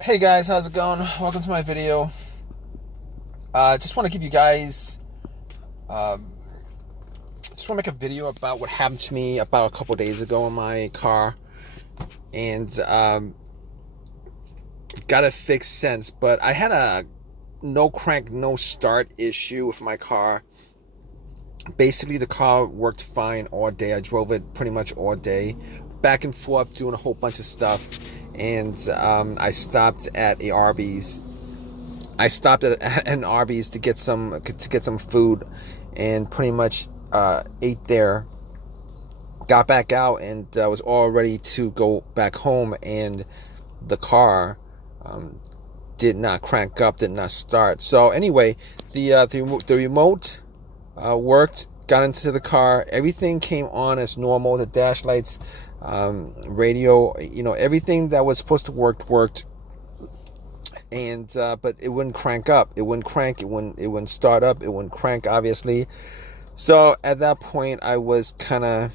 Hey guys, how's it going? Welcome to my video. Just want to give you guys, um, just want to make a video about what happened to me about a couple days ago in my car, and got it fixed since. But I had a no crank, no start issue with my car. Basically, the car worked fine all day. I drove it pretty much all day, back and forth, doing a whole bunch of stuff, and I stopped at a Arby's. I stopped at an Arby's to get some food, and pretty much ate there. Got back out and was all ready to go back home, and the car um, did not crank up, did not start. So anyway, the remote worked. Got into the car. Everything came on as normal. The dash lights, radio, everything that was supposed to worked. And but it wouldn't crank up. It wouldn't crank. It wouldn't start up. It wouldn't crank, obviously. So at that point, I was kind of,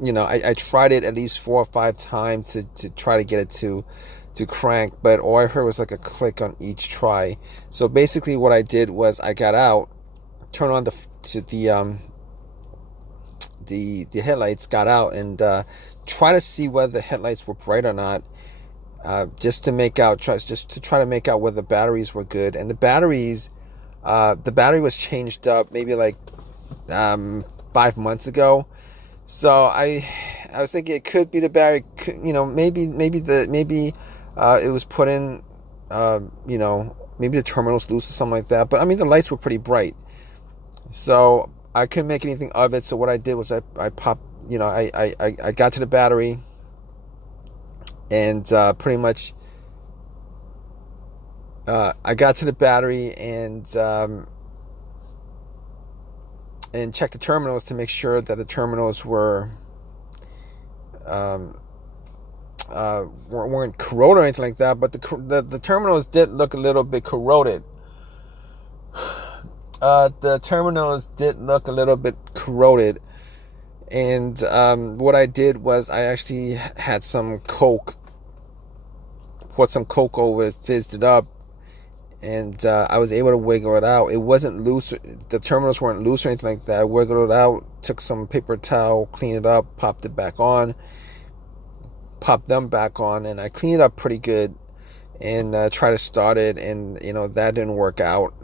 I tried it at least 4 or 5 times to try to get it to crank, but all I heard was like a click on each try. So basically, what I did was I got out, turned on the headlights, got out, and try to see whether the headlights were bright or not. Just to try to make out whether the batteries were good. And the battery was changed up maybe like 5 months ago. So I was thinking it could be the battery. Maybe it was put in. Maybe the terminal's loose or something like that. But I mean, the lights were pretty bright, so I couldn't make anything of it. So what I did was I popped. I got to the battery. And pretty much, I got to the battery and checked the terminals to make sure that the terminals weren't corroded or anything like that. But the terminals did look a little bit corroded. And what I did was I actually had some Coke, poured some Coke over it, fizzed it up, and I was able to wiggle it out. It wasn't loose. The terminals weren't loose or anything like that. I wiggled it out, took some paper towel, cleaned it up, popped them back on, and I cleaned it up pretty good, and tried to start it, and that didn't work out.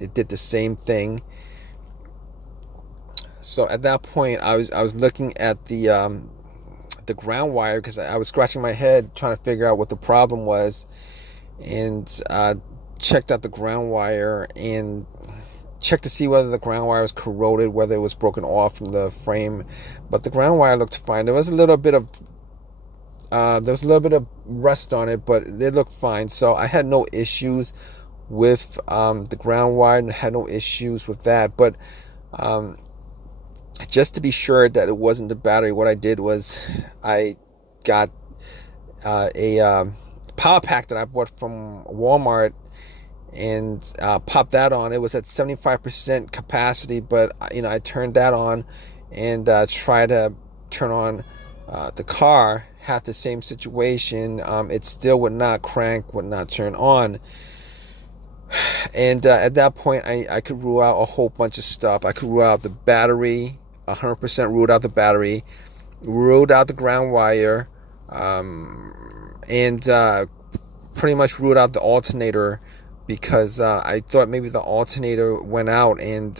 It did the same thing. So at that point, I was looking at the ground wire, because I was scratching my head trying to figure out what the problem was, and checked out the ground wire and checked to see whether the ground wire was corroded, whether it was broken off from the frame. But the ground wire looked fine. There was a little bit of rust on it, but it looked fine. So I had no issues with the ground wire, and had no issues with that. But just to be sure that it wasn't the battery, what I did was I got a power pack that I bought from Walmart, and popped that on. It was at 75% capacity, but I turned that on and tried to turn on the car. Had the same situation. It still would not crank, would not turn on. And at that point, I could rule out a whole bunch of stuff. I could rule out the battery, 100% ruled out the battery, ruled out the ground wire, and pretty much ruled out the alternator, because I thought maybe the alternator went out and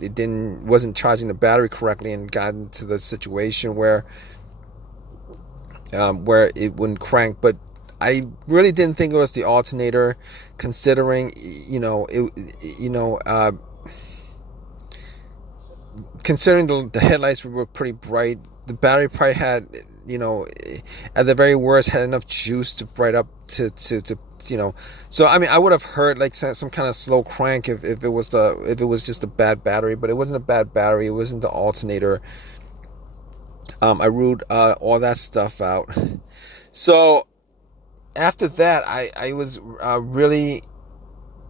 it wasn't charging the battery correctly, and got into the situation where it wouldn't crank. But I really didn't think it was the alternator, considering considering the headlights were pretty bright. The battery probably had, at the very worst, had enough juice to bright up to so I mean, I would have heard like some kind of slow crank if it was just a bad battery. But it wasn't a bad battery. It wasn't the alternator. I ruled all that stuff out. So after that, I was really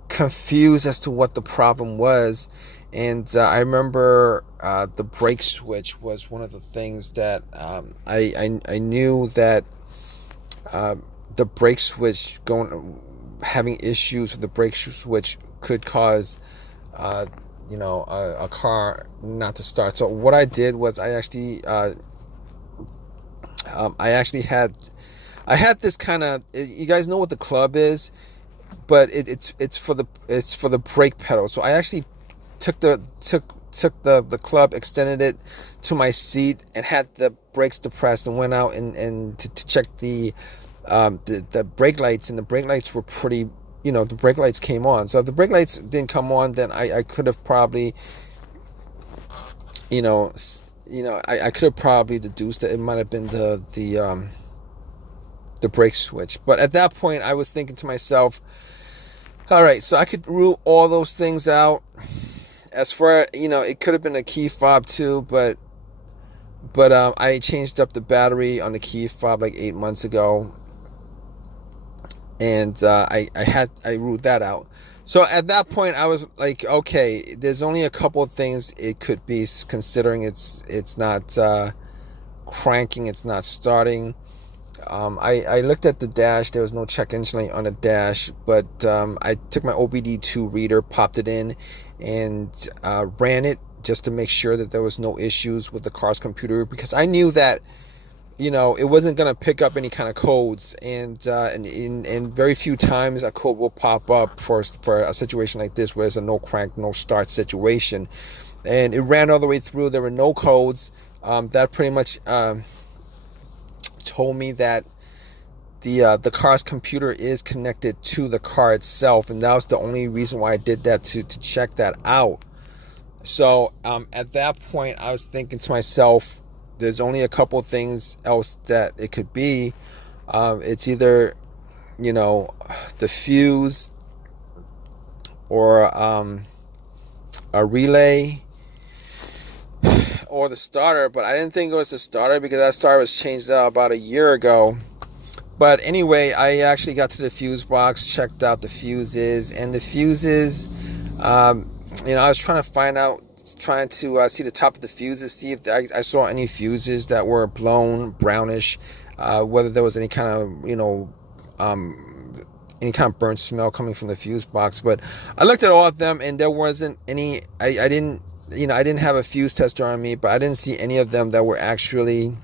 confused as to what the problem was. And I remember the brake switch was one of the things that I knew that the brake switch having issues with the brake switch could cause a car not to start. So what I did was I actually I had this kind of, you guys know what the club is, but it's for the brake pedal. So I actually took the club, extended it to my seat, and had the brakes depressed, and went out and to check the brake lights, and the brake lights were pretty, the brake lights came on. So if the brake lights didn't come on, then I could have probably, I could have probably deduced that it might have been the brake switch. But at that point, I was thinking to myself, all right, so I could rule all those things out. As far, it could have been a key fob too, but I changed up the battery on the key fob like 8 months ago, and I ruled that out. So at that point, I was like, okay, there's only a couple of things it could be, considering it's not cranking, it's not starting. I looked at the dash. There was no check engine light on the dash, but I took my OBD2 reader, popped it in, and ran it just to make sure that there was no issues with the car's computer, because I knew that it wasn't going to pick up any kind of codes, and very few times a code will pop up for a situation like this where it's a no crank, no start situation. And it ran all the way through. There were no codes. That pretty much told me that the car's computer is connected to the car itself, and that was the only reason why I did that, to check that out. So at that point, I was thinking to myself, there's only a couple things else that it could be. It's either the fuse, or a relay, or the starter. But I didn't think it was the starter, because that starter was changed out about a year ago. But anyway, I actually got to the fuse box, checked out the fuses, and the fuses, I was trying to see the top of the fuses, see if I saw any fuses that were blown, brownish, whether there was any kind of burnt smell coming from the fuse box. But I looked at all of them, and there wasn't any. I didn't have a fuse tester on me, but I didn't see any of them that were actually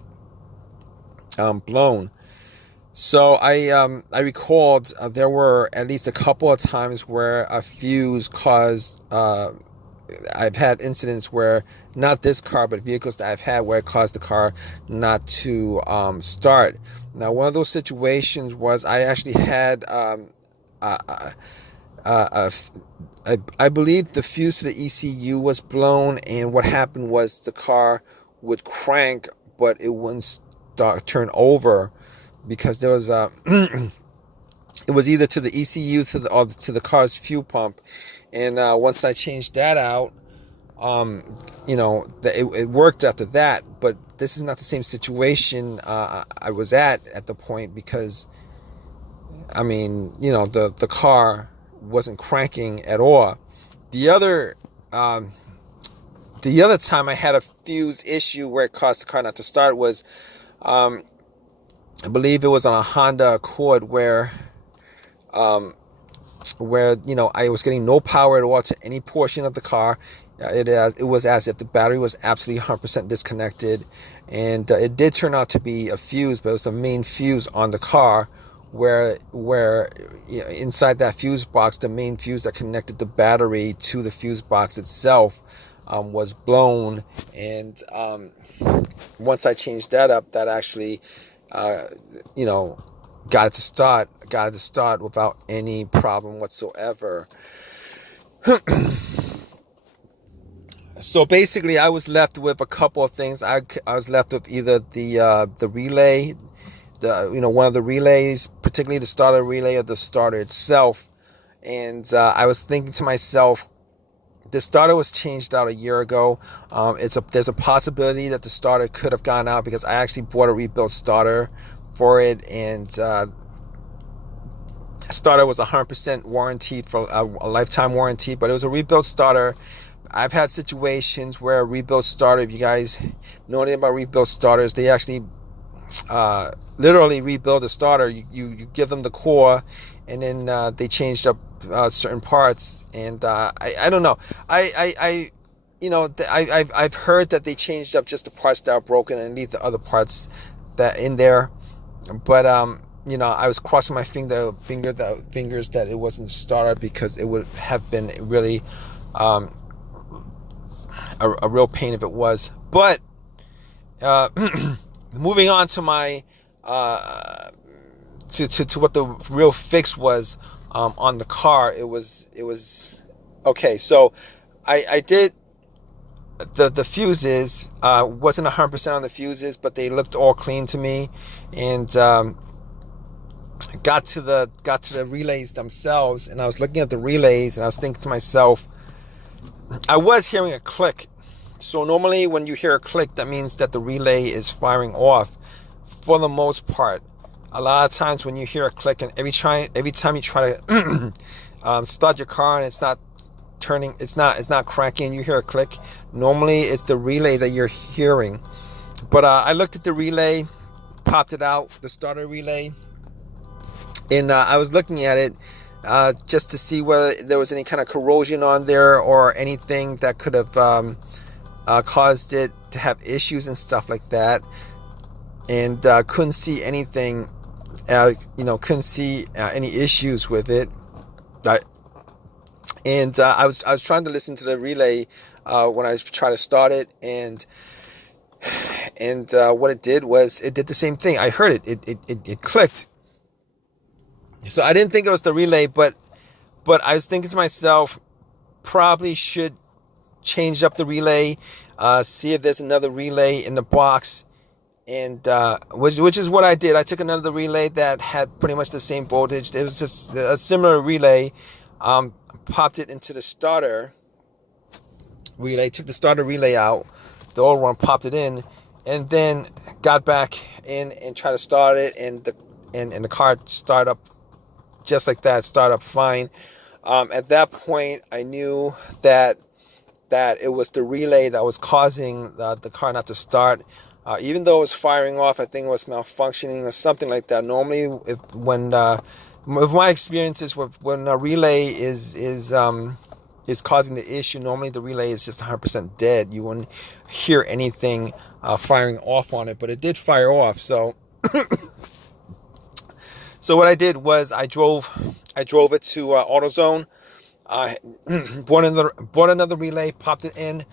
blown. So I recalled there were at least a couple of times where a fuse caused. I've had incidents where, not this car, but vehicles that I've had, where it caused the car not to start. Now, one of those situations was I actually had I believe the fuse to the ECU was blown, and what happened was the car would crank, but it wouldn't turn over, because there was it was either to the ECU to the car's fuel pump. And once I changed that out, it worked after that. But this is not the same situation I was at the point, because the car wasn't cranking at all. The other time I had a fuse issue where it caused the car not to start was, I believe it was on a Honda Accord, where I was getting no power at all to any portion of the car. It was as if the battery was absolutely 100% disconnected, and it did turn out to be a fuse, but it was the main fuse on the car, where inside that fuse box, the main fuse that connected the battery to the fuse box itself was blown. And once I changed that up, that actually got it to start without any problem whatsoever. So basically, I was left with a couple of things. I was left with either the relay, one of the relays, particularly the starter relay, or the starter itself. And I was thinking to myself, the starter was changed out a year ago. There's a possibility that the starter could have gone out, because I actually bought a rebuilt starter for it, and starter was 100% warranted, for a lifetime warranty, but it was a rebuilt starter. I've had situations where a rebuilt starter, if you guys know anything about rebuilt starters, they actually literally rebuild the starter. You give them the core, and then they changed up certain parts. And I don't know. I I've heard that they changed up just the parts that are broken and leave the other parts that in there. But I was crossing my fingers that it wasn't a starter, because it would have been really a real pain if it was. But moving on to my to what the real fix was on the car. It was okay. So I did the fuses. Wasn't 100% on the fuses, but they looked all clean to me. And got to the relays themselves, and I was looking at the relays, and I was thinking to myself, I was hearing a click. So normally when you hear a click, that means that the relay is firing off. For the most part, a lot of times when you hear a click, and every time you try to start your car and it's not turning, it's not cranking, you hear a click, normally it's the relay that you're hearing. But I looked at the relay, popped it out, the starter relay, and I was looking at it just to see whether there was any kind of corrosion on there or anything that could have caused it to have issues and stuff like that. And couldn't see anything, couldn't see any issues with it. I was trying to listen to the relay when I tried to start it, and what it did was it did the same thing. I heard it. It clicked. So I didn't think it was the relay, but I was thinking to myself, probably should change up the relay, see if there's another relay in the box, and which is what I did. I took another relay that had pretty much the same voltage. It was just a similar relay. Popped it into the starter relay, took the starter relay out, the old one, popped it in, and then got back in and tried to start it, and the car started up just like that, start up fine. At that point, I knew that it was the relay that was causing the car not to start. Even though it was firing off, I think it was malfunctioning or something like that. Normally, with my experiences, when a relay is causing the issue, normally the relay is just 100% dead. You wouldn't hear anything firing off on it, but it did fire off. So what I did was I drove it to AutoZone. Bought another relay, popped it in,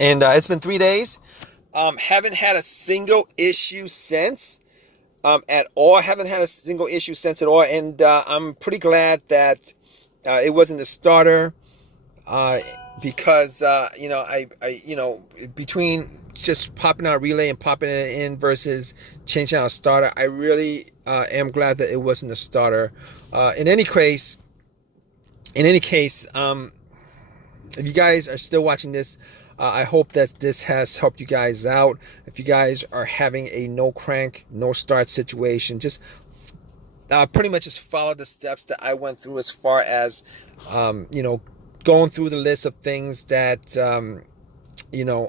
and it's been 3 days. Haven't had a single issue since at all. Haven't had a single issue since at all, and I'm pretty glad that it wasn't the starter, because between just popping out a relay and popping it in versus changing out a starter, I really am glad that it wasn't a starter. In any case, if you guys are still watching this, I hope that this has helped you guys out. If you guys are having a no crank, no start situation, just pretty much just follow the steps that I went through, as far as going through the list of things that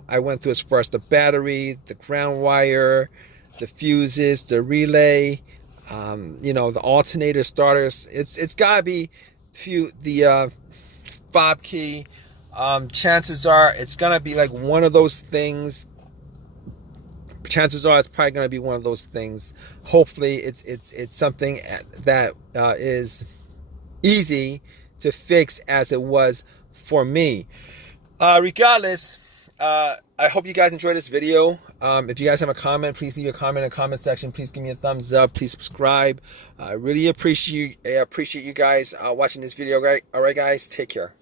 I went through, as far as the battery, the ground wire, the fuses, the relay, the alternator starters. It's gotta be the fob key. Chances are it's gonna be like one of those things. Chances are it's probably gonna be one of those things. Hopefully it's something that is easy to fix, as it was for me. Regardless, I hope you guys enjoyed this video. If you guys have a comment, please leave a comment in the comment section. Please give me a thumbs up. Please subscribe. I really appreciate you guys watching this video. All right, guys, take care.